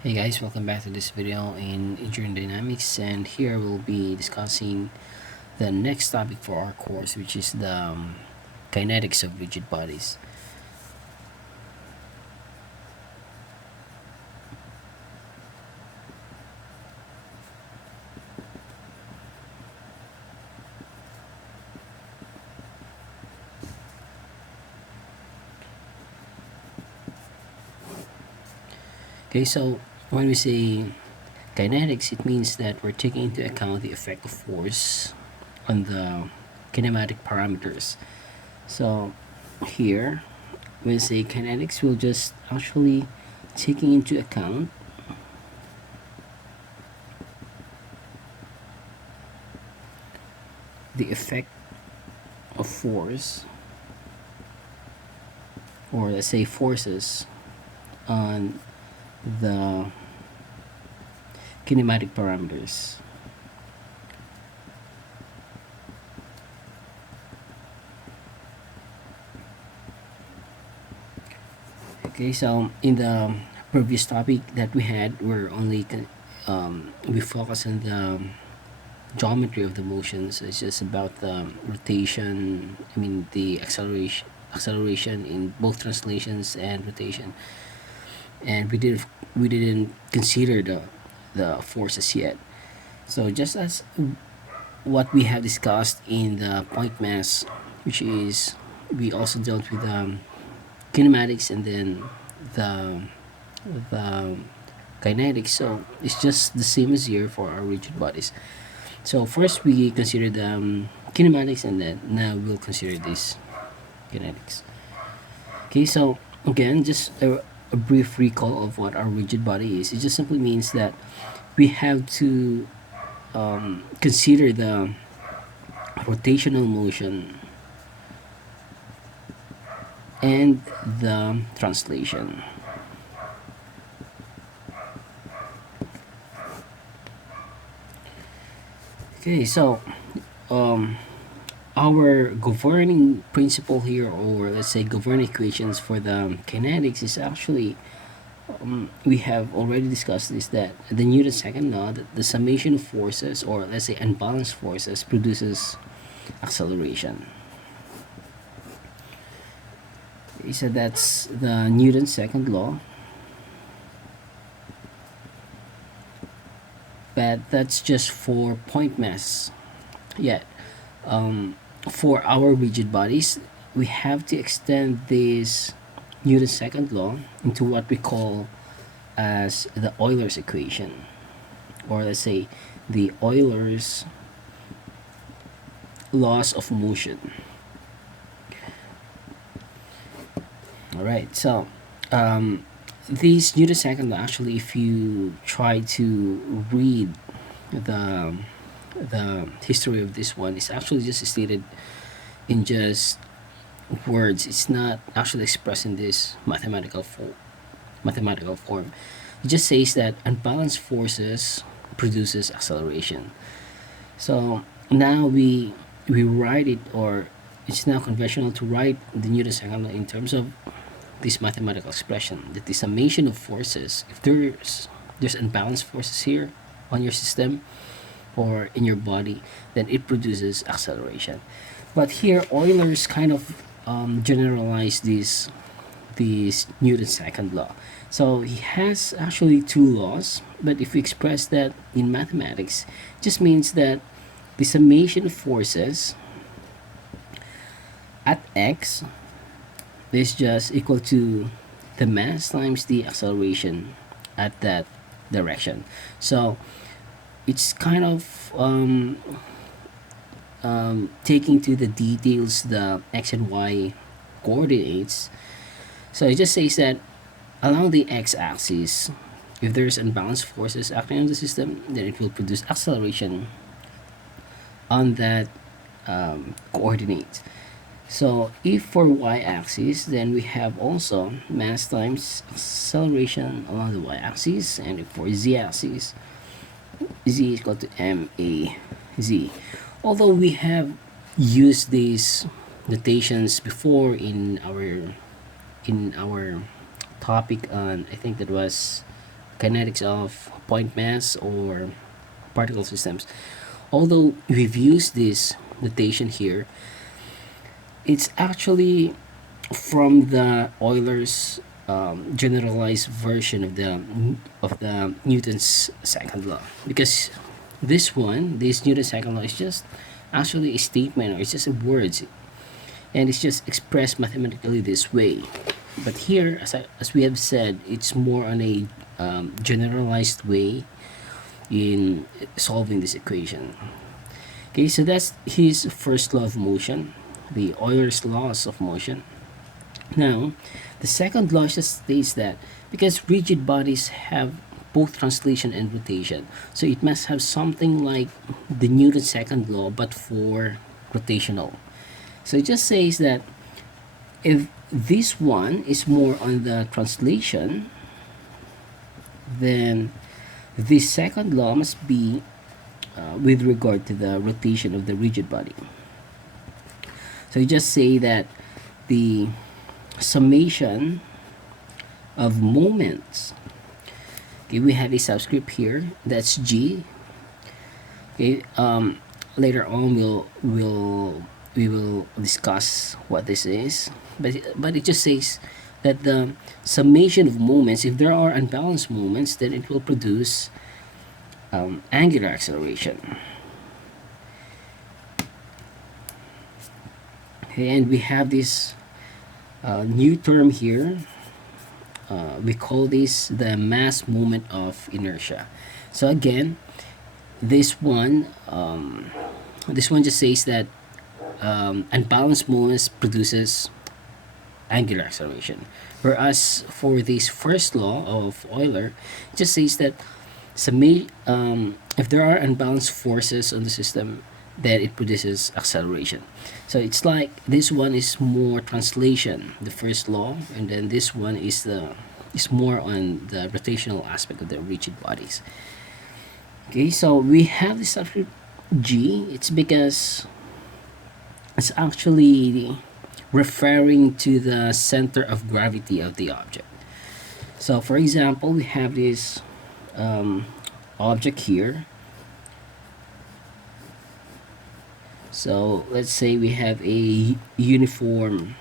Hey guys, welcome back to this video in Engineering Dynamics, and here we'll be discussing the next topic for our course, which is the kinetics of rigid bodies. Okay, so when we say kinetics, it means that we're taking into account the effect of force on the kinematic parameters. So here, when we say kinetics, we'll just actually taking into account the effect of force, or let's say forces, on the kinematic parameters. Okay, so in the previous topic that we had, we focus on the geometry of the motions. It's just about the rotation. I mean the acceleration in both translations and rotation, and we didn't consider the forces yet. So just as what we have discussed in the point mass, which is we also dealt with kinematics and then the the kinetics. So it's just the same as here for our rigid bodies. So first we consider the kinematics, and then now we'll consider this kinetics. Okay, so again, just a brief recall of what our rigid body is. It just simply means that we have to consider the rotational motion and the translation. Okay, so um, our governing principle here, or let's say governing equations for the kinetics, is actually we have already discussed this, that the Newton's second law, that the summation of forces, or let's say unbalanced forces, produces acceleration. Okay, so that's the Newton's second law, but that's just for point mass. Yet, for our rigid bodies, we have to extend this Newton's second law into what we call as the Euler's equation, or let's say the Euler's laws of motion. All right, so these Newton's second law, actually, if you try to read the the history of this one, is actually just stated in just words. It's not actually expressed in this mathematical form. It just says that unbalanced forces produces acceleration. So now we write it, or it's now conventional to write the Newton's second law in terms of this mathematical expression, that the summation of forces, if there's unbalanced forces here on your system or in your body, then it produces acceleration. But here Euler's kind of generalized this Newton's second law. So he has actually two laws, but if we express that in mathematics, it just means that the summation of forces at x is just equal to the mass times the acceleration at that direction. So it's kind of taking to the details the x and y coordinates. So it just says that along the x-axis, if there's unbalanced forces acting on the system, then it will produce acceleration on that coordinate. So if for y-axis, then we have also mass times acceleration along the y-axis, and if for z-axis, z is equal to ma/z. Although we have used these notations before in our topic on, I think that was kinetics of point mass or particle systems. Although we've used this notation here, it's actually from the Euler's generalized version of the Newton's second law, because this Newton's second law is just actually a statement, or it's just a words, and it's just expressed mathematically this way. But here, as we have said, it's more on a generalized way in solving this equation. Okay, so that's his first law of motion, the Euler's laws of motion. Now, the second law just states that because rigid bodies have both translation and rotation, so it must have something like the Newton's second law but for rotational. So it just says that if this one is more on the translation, then this second law must be with regard to the rotation of the rigid body. So you just say that the summation of moments, okay, we have a subscript here, that's G. Okay, later on we will discuss what this is, but it just says that the summation of moments, if there are unbalanced moments, then it will produce angular acceleration. Okay, and we have this new term here. We call this the mass moment of inertia. So again, this one just says that unbalanced moments produces angular acceleration, whereas for this first law of Euler, it just says that if there are unbalanced forces on the system, then it produces acceleration. So it's like this one is more translation, the first law, and then this one is more on the rotational aspect of the rigid bodies. Okay, so we have this subscript G. It's because it's actually referring to the center of gravity of the object. So for example, we have this object here. So let's say we have a uniform,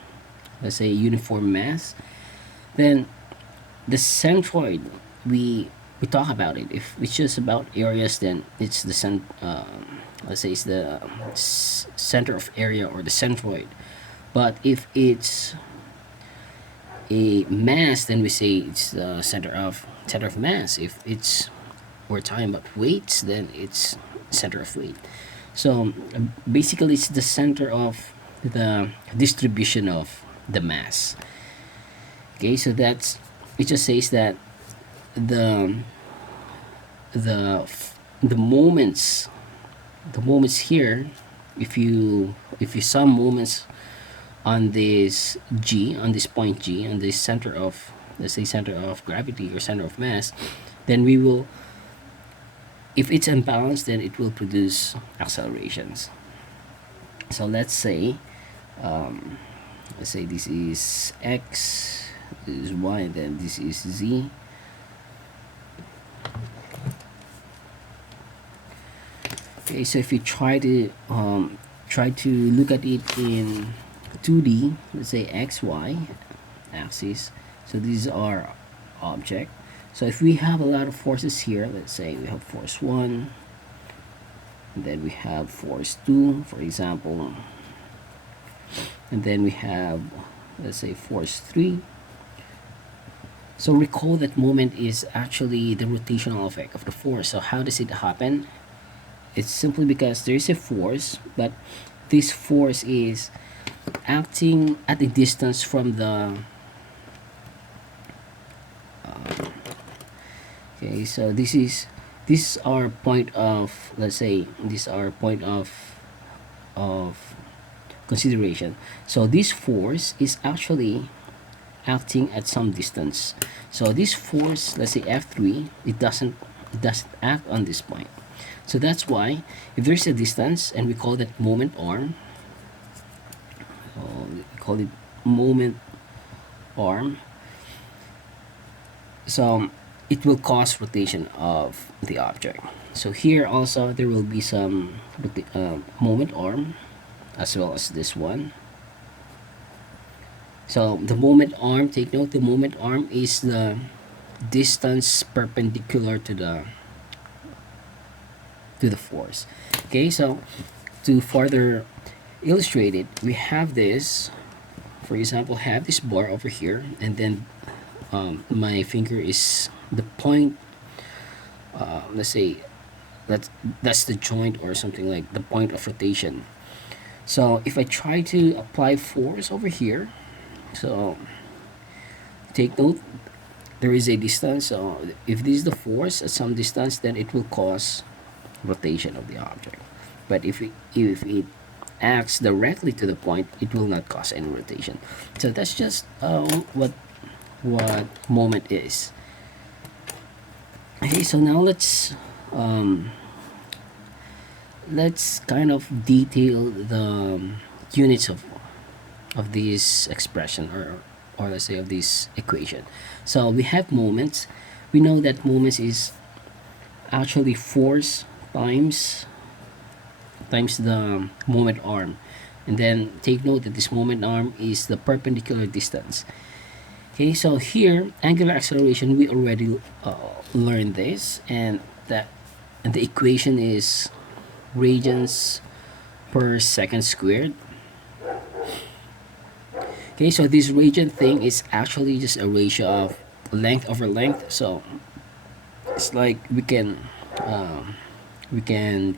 mass. Then the centroid, we talk about it. If it's just about areas, then it's the let's say it's the center of area or the centroid. But if it's a mass, then we say it's the center of mass. If we're talking about weights, then it's center of weight. So basically, it's the center of the distribution of the mass. Okay, so it just says that the the the moments here, if you sum moments on this G, on this point G, on this center of, let's say, center of gravity or center of mass, then we will, if it's unbalanced, then it will produce accelerations. So let's say this is X, this is Y, and then this is Z. Okay, so if you try to look at it in 2D, let's say XY axis, so these are object. So if we have a lot of forces here, let's say we have force 1, and then we have force 2, for example, and then we have, let's say, force 3. So recall that moment is actually the rotational effect of the force. So how does it happen? It's simply because there is a force, but this force is acting at a distance from the okay, so this is our point of, let's say, this our point of consideration. So this force is actually acting at some distance. So this force, let's say F3, it doesn't act on this point. So that's why if there's a distance and we call that moment arm, we call it moment arm. So it will cause rotation of the object. So here also there will be some moment arm as well as this one. So the moment arm, take note, the moment arm is the distance perpendicular to the force. Okay, so to further illustrate it, we have this, for example, have this bar over here, and then my finger is the point. Let's say that's the joint or something, like the point of rotation. So if I try to apply force over here, so take note, there is a distance. So if this is the force at some distance, then it will cause rotation of the object. But if it acts directly to the point, it will not cause any rotation. So that's just what moment is. Okay, so now let's kind of detail the units of this expression, or let's say of this equation. So we have moments. We know that moments is actually force times the moment arm, and then take note that this moment arm is the perpendicular distance. Okay, so here angular acceleration, we already learned this, and the equation is radians per second squared. Okay, so this radian thing is actually just a ratio of length over length. So it's like we can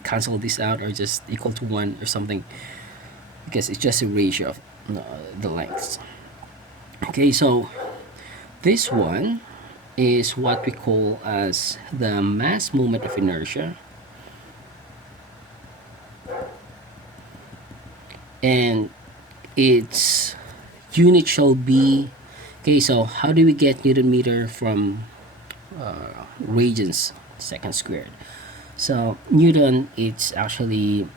cancel this out or just equal to 1 or something, because it's just a ratio of the lengths. Okay, so this one is what we call as the mass moment of inertia, and its unit shall be, okay, so how do we get newton meter from radians second squared? So newton, it's actually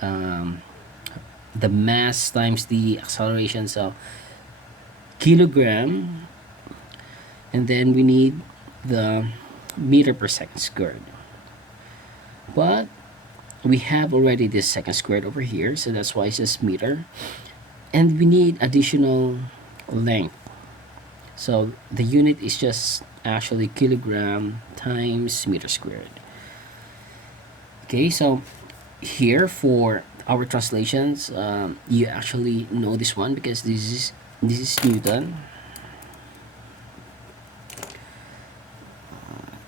the mass times the acceleration. So kilogram, and then we need the meter per second squared. But we have already this second squared over here, so that's why it's just meter. And we need additional length. So the unit is just actually kilogram times meter squared. Okay, so here for our translations, you actually know this one because this is Newton.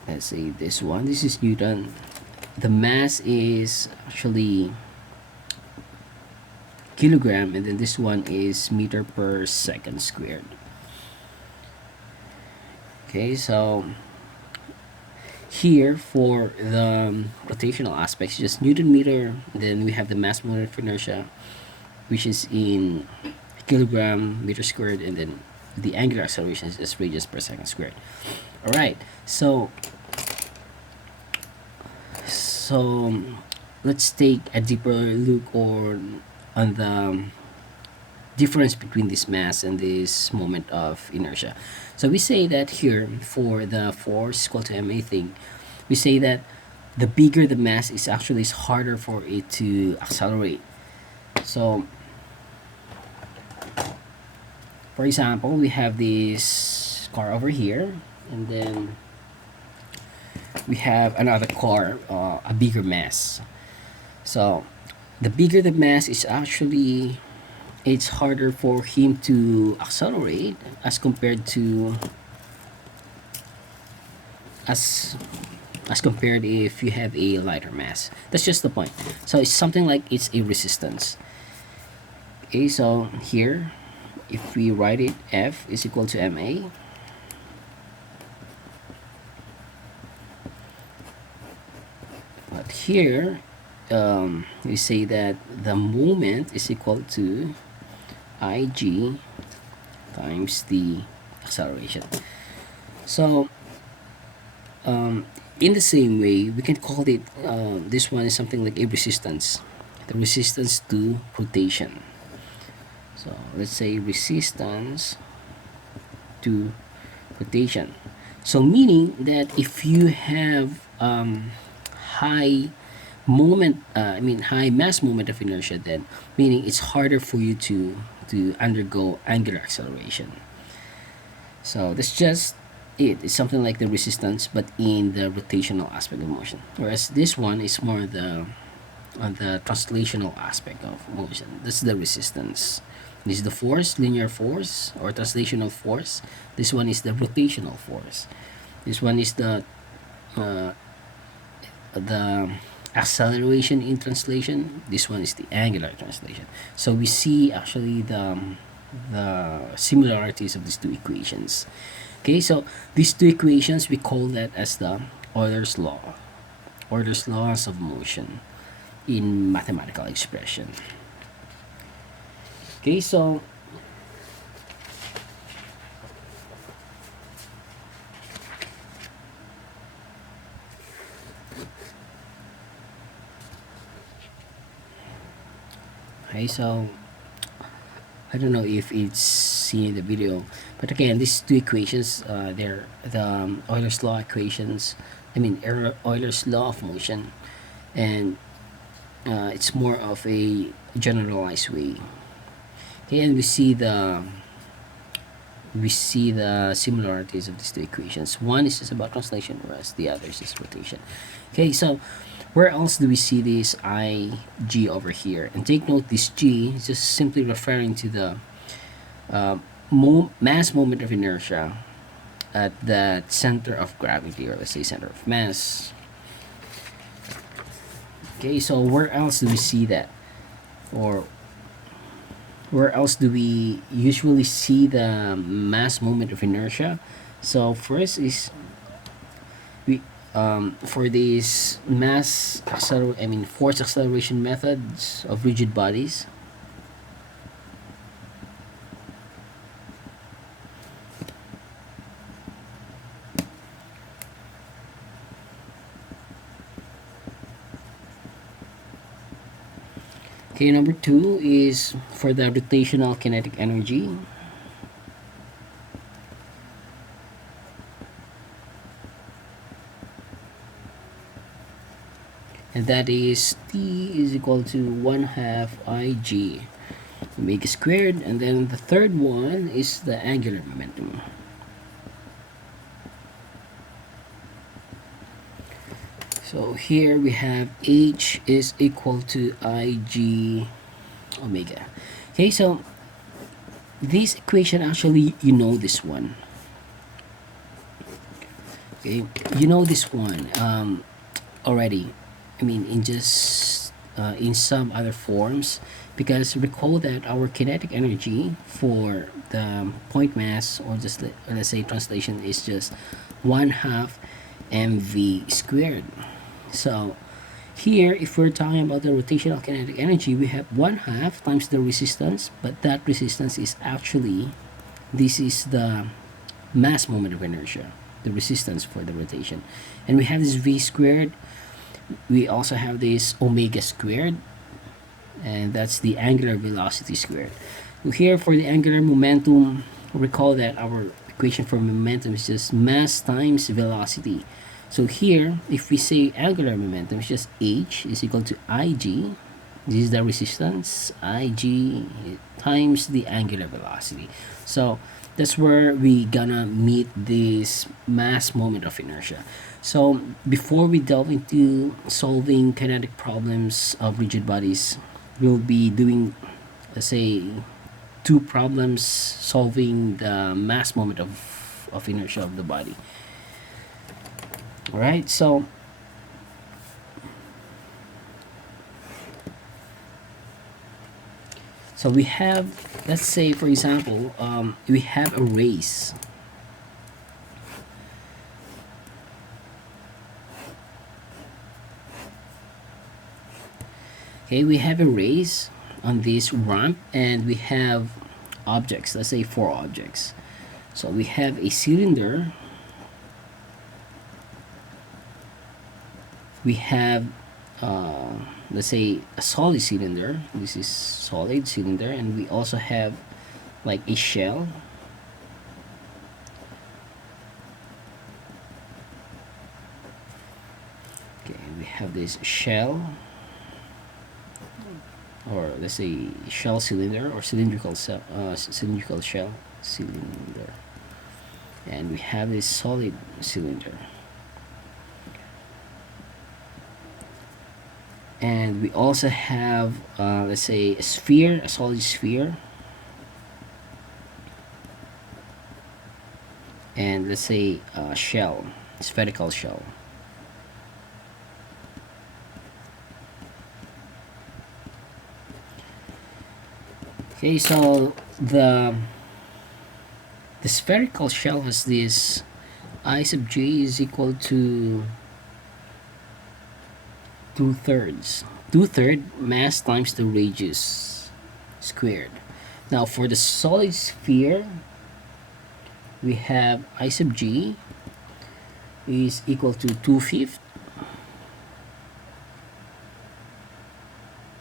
Let's say this one. This is Newton. The mass is actually kilogram, and then this one is meter per second squared. Okay, so here for the rotational aspects, just Newton meter, then we have the mass moment of inertia, which is in kilogram meter squared, and then the angular acceleration is radians per second squared. All right, so let's take a deeper look on the difference between this mass and this moment of inertia. So we say that here for the force equal to ma thing, we say that the bigger the mass is, actually is harder for it to accelerate. So for example, we have this car over here, and then we have another car, a bigger mass. So the bigger the mass is, actually it's harder for him to accelerate as compared to as compared if you have a lighter mass. That's just the point. So it's something like it's a resistance. Okay, so here if we write it, F is equal to ma, but here we say that the moment is equal to ig times the acceleration. So in the same way, we can call it, this one is something like a resistance, the resistance to rotation. So let's say resistance to rotation. So meaning that if you have high high mass moment of inertia, then meaning it's harder for you to undergo angular acceleration. So that's just it. It's something like the resistance, but in the rotational aspect of motion. Whereas this one is more on the translational aspect of motion. This is the resistance. This is the force, linear force or translational force. This one is the rotational force. This one is uh, the acceleration in translation. This one is the angular translation. So we see actually the similarities of these two equations. Okay, so these two equations we call that as the Euler's law, Euler's laws of motion in mathematical expression. Okay, so okay, so I don't know if it's seen in the video, but again, these two equations, they're the Euler's law equations. Euler's law of motion, and it's more of a generalized way. Okay, and we see the similarities of these two equations. One is just about translation, whereas the other is just rotation. Okay, so where else do we see this I g over here? And take note, this g is just simply referring to the mass moment of inertia at the center of gravity, or let's say center of mass. Okay, so where else do we see that? Or where else do we usually see the mass moment of inertia? So first is we for these force acceleration methods of rigid bodies. Okay, number two is for the rotational kinetic energy. And that is T is equal to 1/2 Ig omega squared. And then the third one is the angular momentum. So here we have H is equal to Ig omega. Okay, so this equation, actually, you know this one. Okay, you know this one already. In just in some other forms, because recall that our kinetic energy for the point mass, or just let's say translation, is just 1/2 mv squared. So here, if we're talking about the rotational kinetic energy, we have 1/2 times the resistance, but that resistance is actually, this is the mass moment of inertia, the resistance for the rotation. And we have this v squared. We also have this omega squared, and that's the angular velocity squared. So here for the angular momentum, recall that our equation for momentum is just mass times velocity. So here, if we say angular momentum, it's just H is equal to Ig. This is the resistance, Ig times the angular velocity. So that's where we gonna meet this mass moment of inertia. So before we delve into solving kinetic problems of rigid bodies, we'll be doing, let's say, two problems solving the mass moment of inertia of the body. All right, so we have, let's say, for example, we have a race. Okay, we have a race on this ramp, and we have objects, let's say 4 objects. So we have a cylinder, we have let's say a solid cylinder. This is solid cylinder, and we also have like a shell, Okay, we have this shell, or let's say shell cylinder, or cylindrical shell cylinder, and we have this solid cylinder, and we also have let's say a sphere, a solid sphere, and let's say a shell, spherical shell. Okay, so the spherical shell has this I sub j is equal to 2/3. 2/3 mass times the radius squared. Now for the solid sphere, we have I sub g is equal to 2/5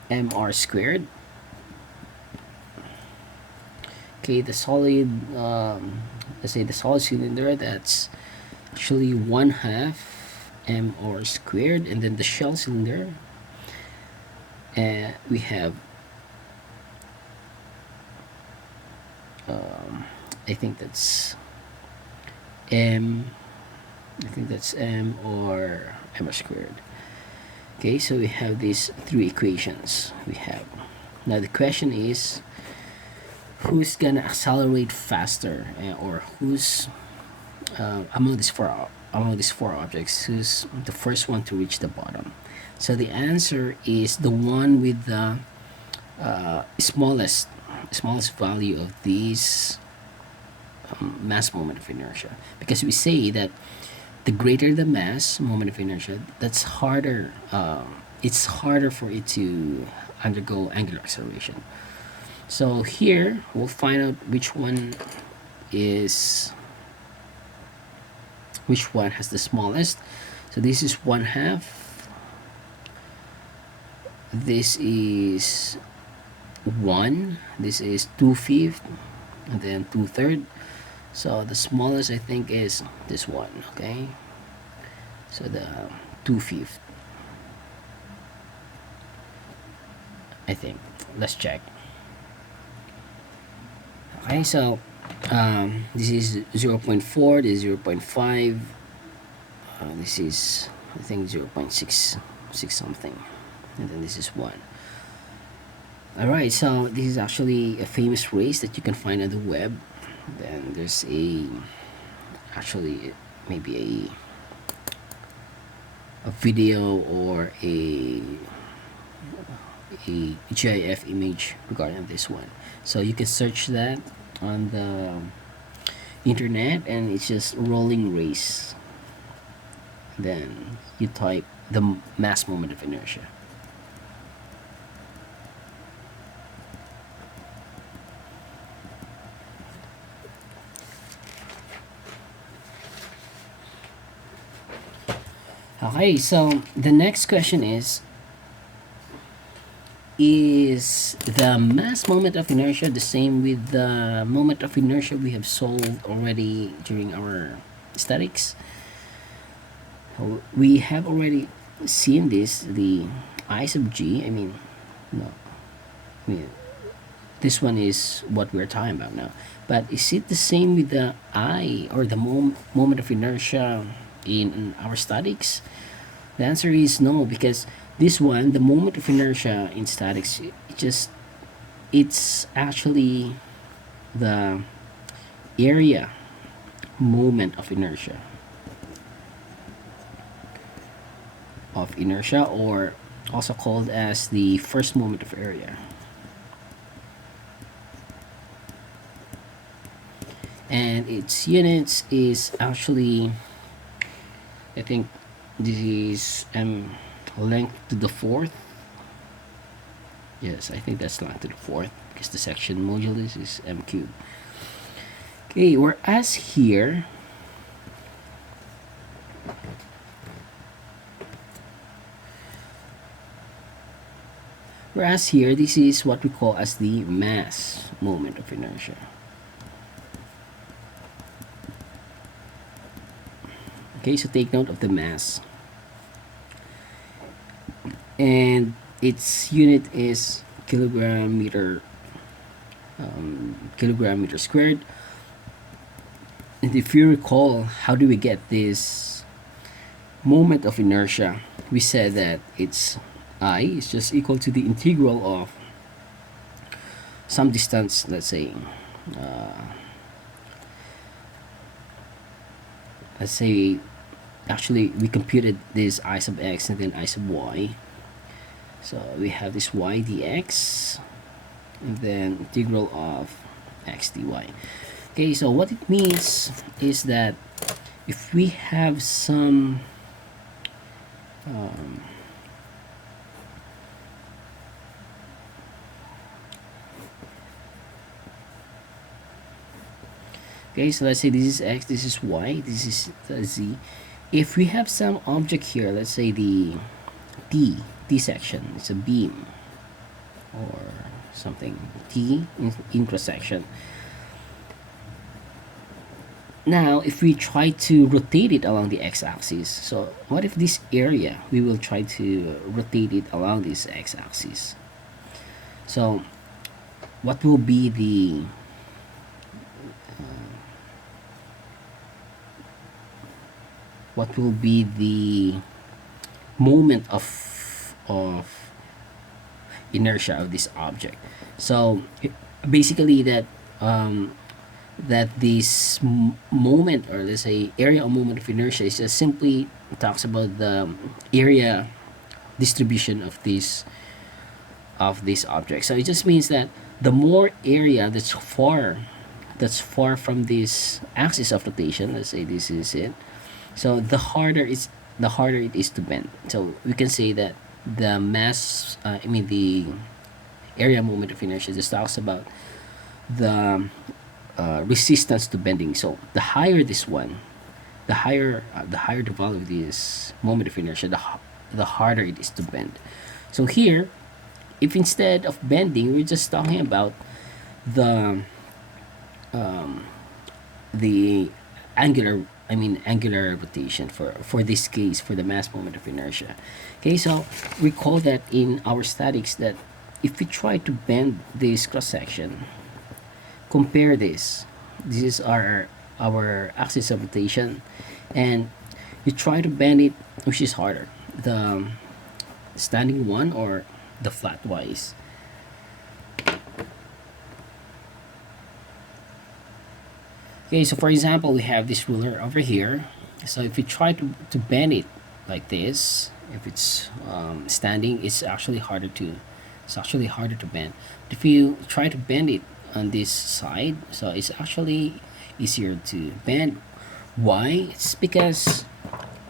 mr squared. Okay, the solid, let's say the solid cylinder, that's actually 1/2 mr squared, and then the shell cylinder, we have I think that's m I think that's m or m squared. Okay, so we have these three equations we have. Now the question is, who's gonna accelerate faster, or who's among these four objects, who's the first one to reach the bottom? So the answer is the one with the smallest value of these mass moment of inertia, because we say that the greater the mass moment of inertia, that's harder. It's harder for it to undergo angular acceleration. So here we'll find out which one has the smallest. So this is 1/2. This is 1. This is 2/5, and then 2/3. So the smallest I think is this one. Okay. So the 2/5. I think. Let's check. Okay, so this is 0.4, this is 0.5, this is I think 0.6 something, and then this is 1. Alright, so this is actually a famous race that you can find on the web. Then there's actually maybe a video or a GIF image regarding this one. So you can search that on the internet, and it's just rolling race. Then you type the mass moment of inertia. Okay, so the next question is the mass moment of inertia the same with the moment of inertia we have solved already during our statics? We have already seen this, the I sub g. I mean, no, I mean, this one is what we're talking about now. But is it the same with the I, or the moment of inertia in our statics? The answer is no, because this one, the moment of inertia in statics, it's actually the area moment of inertia, or also called as the first moment of area. And its units is actually, I think this is length to the fourth. Yes, I think that's length to the fourth, because the section modulus is m cubed. Okay, whereas here this is what we call as the mass moment of inertia. Okay, so take note of the mass. and its unit is kilogram meter squared. And if you recall, how do we get this moment of inertia? We said that it's I is just equal to the integral of some distance, let's say, uh, let's say, actually we computed this I sub x and then I sub y. So we have this y dx and then integral of x dy. Okay, so what it means is that if we have some um, okay, so let's say this is x, this is y, this is z. If we have some object here, let's say the t section, it's a beam or something, t intersection. Now, if we try to rotate it along the x-axis, so what if this area, we will try to rotate it along this x-axis. So what will be the moment of inertia of this object? So basically that this moment, or let's say area of moment of inertia, is just simply talks about the area distribution of this object. So it just means that the more area that's far from this axis of rotation, let's say this is it, so the harder it is to bend. So we can say that the mass I mean the area moment of inertia just talks about the resistance to bending. So the higher the value of this moment of inertia, the harder it is to bend. So here, if instead of bending, we're just talking about the um, the angular rotation for this case, for the mass moment of inertia. Okay, so recall that in our statics that if we try to bend this cross section, compare this. This is our axis of rotation, and you try to bend it, which is harder, the standing one or the flat wise. Okay, so for example, we have this ruler over here. So if you try to bend it like this, if it's standing, it's actually harder to bend. But if you try to bend it on this side, so it's actually easier to bend. Why? It's because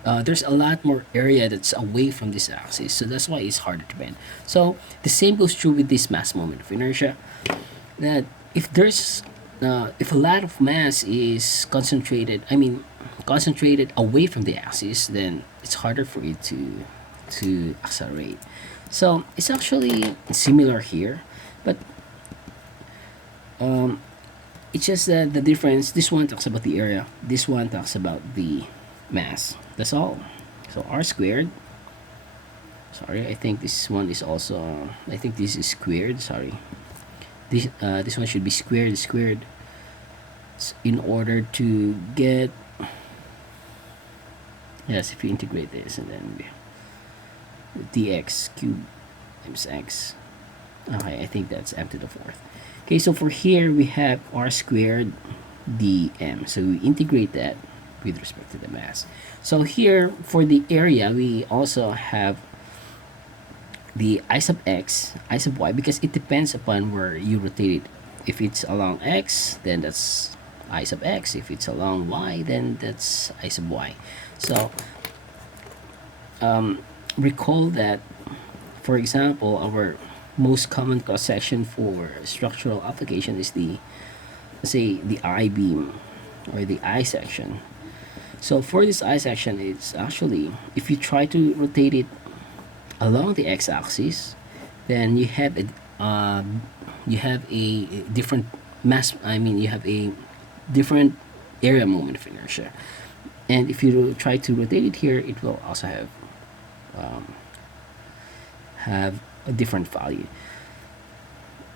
there's a lot more area that's away from this axis, so that's why it's harder to bend. So the same goes true with this mass moment of inertia, that if a lot of mass is concentrated away from the axis, then it's harder for it to accelerate. So it's actually similar here, but um, it's just that the difference, this one talks about the area, this one talks about the mass. That's all. So r squared, sorry, I think this one is also, I think this is squared, sorry. This one should be squared in order to get, yes, if you integrate this, and then dx cubed times x. Okay, I think that's m to the fourth. Okay, so for here we have r squared dm. So we integrate that with respect to the mass. So here for the area, we also have the I sub x, I sub y, because it depends upon where you rotate it. If it's along x, then that's I sub x. If it's along y, then that's I sub y. So recall that, for example, our most common cross section for structural application is the, say, the I beam or the I section. So for this I section, it's actually, if you try to rotate it along the x-axis, then you have a different mass. You have a different area moment of inertia. And if you try to rotate it here, it will also have have a different value.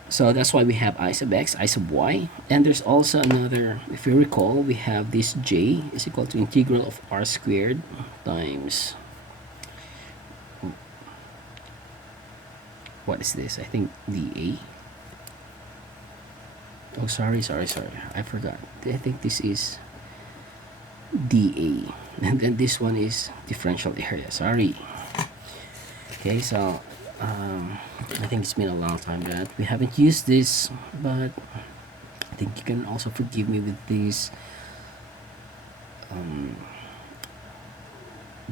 So that's why we have I sub x, I sub y, and there's also another, if you recall, we have this j is equal to integral of r squared times, what is this? I think dA. Oh, sorry, I forgot. I think this is dA, and then this one is differential area. Sorry. Okay, so I think it's been a long time that we haven't used this, but I think you can also forgive me um,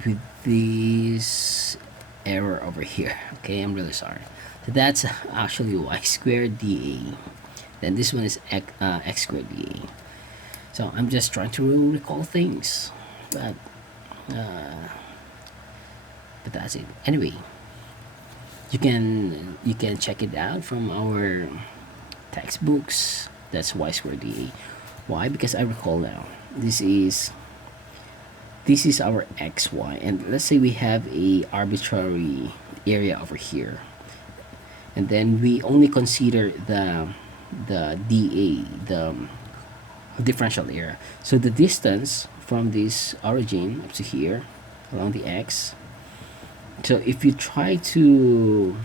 with this error over here. Okay, I'm really sorry. So that's actually y squared dA. Then this one is x squared dA. So I'm just trying to recall things, but uh, that's it. Anyway, you can check it out from our textbooks. That's y squared dA. Why? Because I recall now. This is our xy, and let's say we have a arbitrary area over here, and then we only consider the dA, the differential area. So the distance from this origin up to here along the x. So if you try to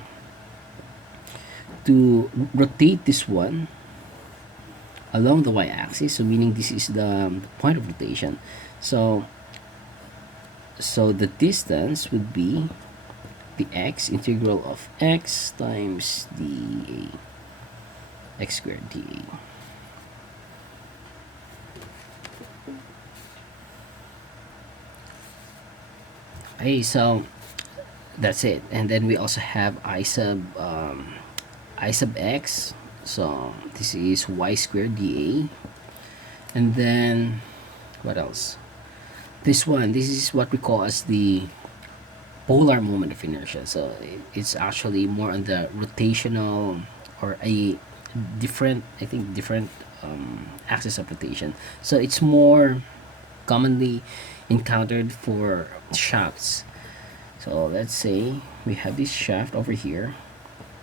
rotate this one along the y-axis, so meaning this is the point of rotation. So the distance would be the x integral of x times the x squared dA. Okay, so that's it. And then we also have I sub x. So this is y squared dA. And then what else? This is what we call as the polar moment of inertia. So it's actually more on the rotational, or a different, I think, different axis of rotation. So it's more commonly encountered for shafts. So let's say we have this shaft over here,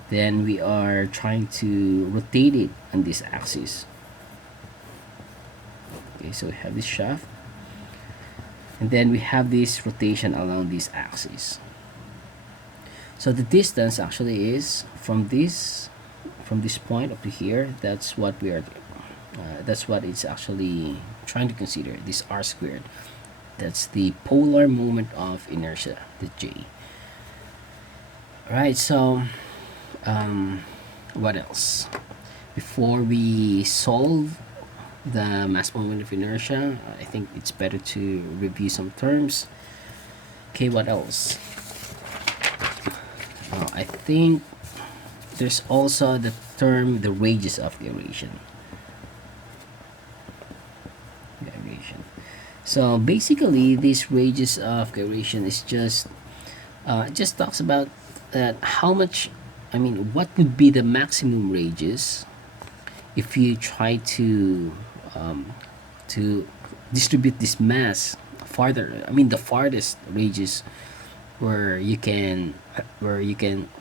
then we are trying to rotate it on this axis. Okay, so we have this shaft, and then we have this rotation along this axis. So the distance actually is from this point up to here. That's what we are. That's what it's actually trying to consider. This r squared. That's the polar moment of inertia, the j. Alright, so what else? Before we solve the mass moment of inertia, I think it's better to review some terms. Okay, what else? I think there's also the term the radius of gyration. So basically, this radius of gyration is just just talks about that how much, I mean, what would be the maximum radius if you try to distribute this mass farther. I mean, the farthest radius where you can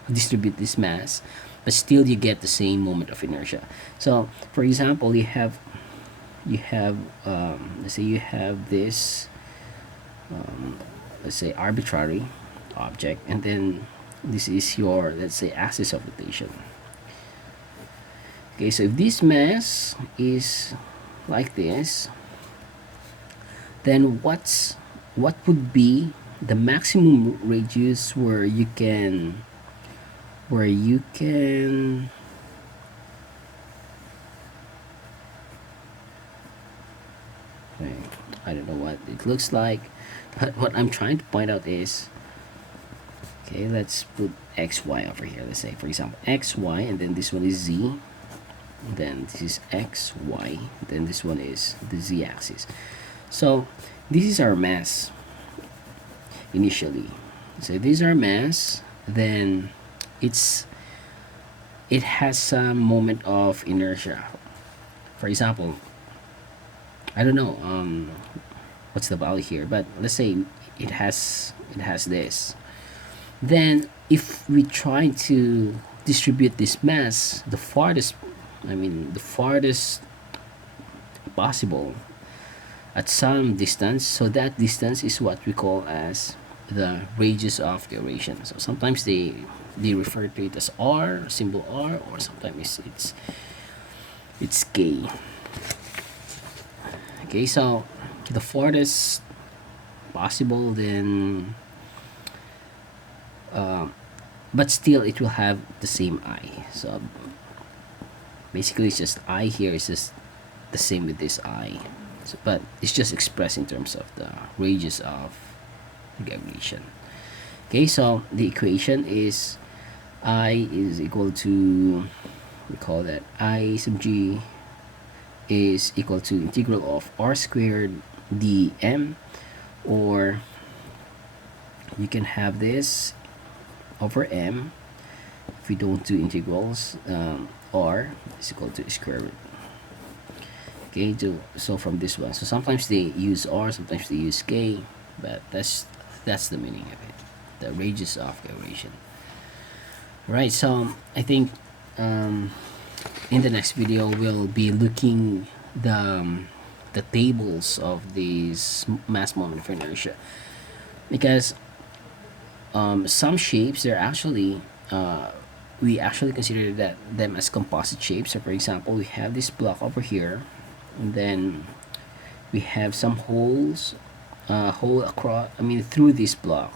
distribute this mass, but still you get the same moment of inertia. So, for example, you have let's say you have this let's say arbitrary object, and then this is your, let's say, axis of rotation. Okay, so if this mass is like this, then what would be the maximum radius where you can okay, I don't know what it looks like, but what I'm trying to point out is, okay, let's put xy over here. Let's say, for example, xy, and then this one is z, then this is xy, then this one is the z-axis. So this is our mass initially. So this is our mass, then it has some moment of inertia. For example, I don't know what's the value here, but let's say it has this. Then if we try to distribute this mass the farthest, the farthest possible at some distance, so that distance is what we call as the radius of the gyration. So sometimes they refer to it as r, symbol r, or sometimes it's k. Okay, so the farthest possible, then but still it will have the same I. So basically it's just I here is just the same with this I. So, but it's just expressed in terms of the radius of gyration. Okay, so the equation is I is equal to, we call that I sub g is equal to integral of r squared dm, or you can have this over m if we don't do integrals. R is equal to square root. Okay, so from this one, so sometimes they use r, sometimes they use k, but that's the meaning of it, the radius of gyration. Right, so I think in the next video we'll be looking the tables of these mass moment of inertia, because some shapes, they're actually we actually consider that them as composite shapes. So for example, we have this block over here, and then we have some holes, hole across, through this block,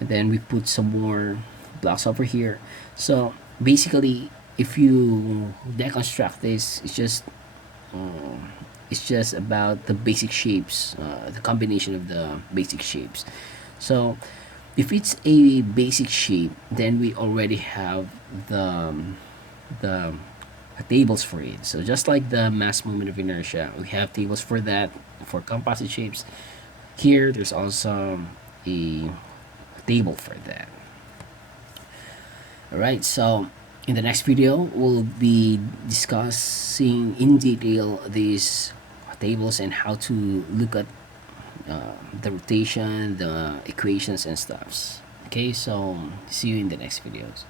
and then we put some more blocks over here. So basically, if you deconstruct this, it's just about the basic shapes, the combination of the basic shapes. So if it's a basic shape, then we already have the tables for it. So just like the mass moment of inertia, we have tables for that for composite shapes. Here, there's also a table for that. All right. So in the next video, we'll be discussing in detail these tables and how to look at the rotation, the equations and stuffs. Okay, so see you in the next videos.